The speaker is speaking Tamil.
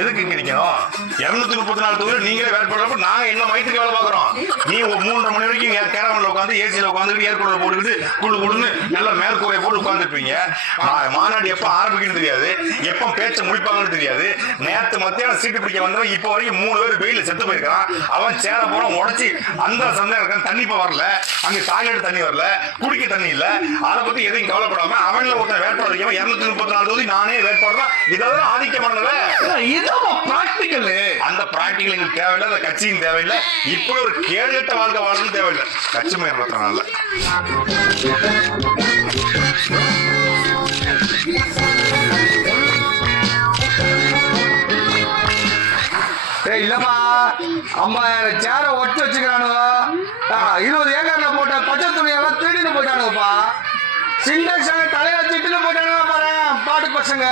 எதுக்கு இங்க நிக்கணும்? 234 தொகுதியில் நீங்களே வேட்பாளர், நாங்க என்ன மயத்துக்கு வேலை பார்க்கறோம்? நீ 3:30 மணி வரைக்கும் கேரவன்ல உட்காந்து ஏசியில உட்காந்துட்டு ஏற்கனவே போட்டுக்கிட்டு குடுன்னு நல்லா மேற்கூரையை போட்டு உட்காந்துருப்பீங்க. மாநாடு எப்ப ஆரம்பிக்குன்னு தெரியாது, எப்ப பேச்ச முடிப்பாங்கன்னு தெரியாது. நேற்று மத்தியானம் சீட்டு பிடிக்க வந்தவன் இப்போ வரைக்கும் 3 பேர் வெயில செத்து போயிருக்கான். அவன் சேர போறான் உடச்சி அந்த சந்தேகம் இருக்கான். தண்ணி இப்ப வரல, அங்க டாய்லெட் தண்ணி வரல, குடிக்க தண்ணி இல்ல. அதை பத்தி எதையும் கவலைப்படாம அவங்கள ஒருத்தர் வேட்பாளர் 234 தொகுதி நானே வேட்பாளர். இதெல்லாம் ஆதிக்கம் பண்ணல. அந்த பிராக்டிகல் எங்களுக்கு தேவையில்லை, அந்த கட்சியும் தேவையில்லை. இப்போ ஒரு கேடுகட்ட வாழ்க்கை வாழணும் தேவையில்லை. கட்சி மயம் நடத்துறதுனால இல்லம்மா 50,000 சேர ஒட்டி வச்சுக்கிறானுங்க. 20 ஏக்கர்ல போட்ட பச்சை துணியெல்லாம் திருடிட்டு போயிட்டானுங்கப்பா. சிண்டக்ஸ் தலையில திட்டுன்னு போயிட்டானுங்க பாரு பாட்டு பசங்க.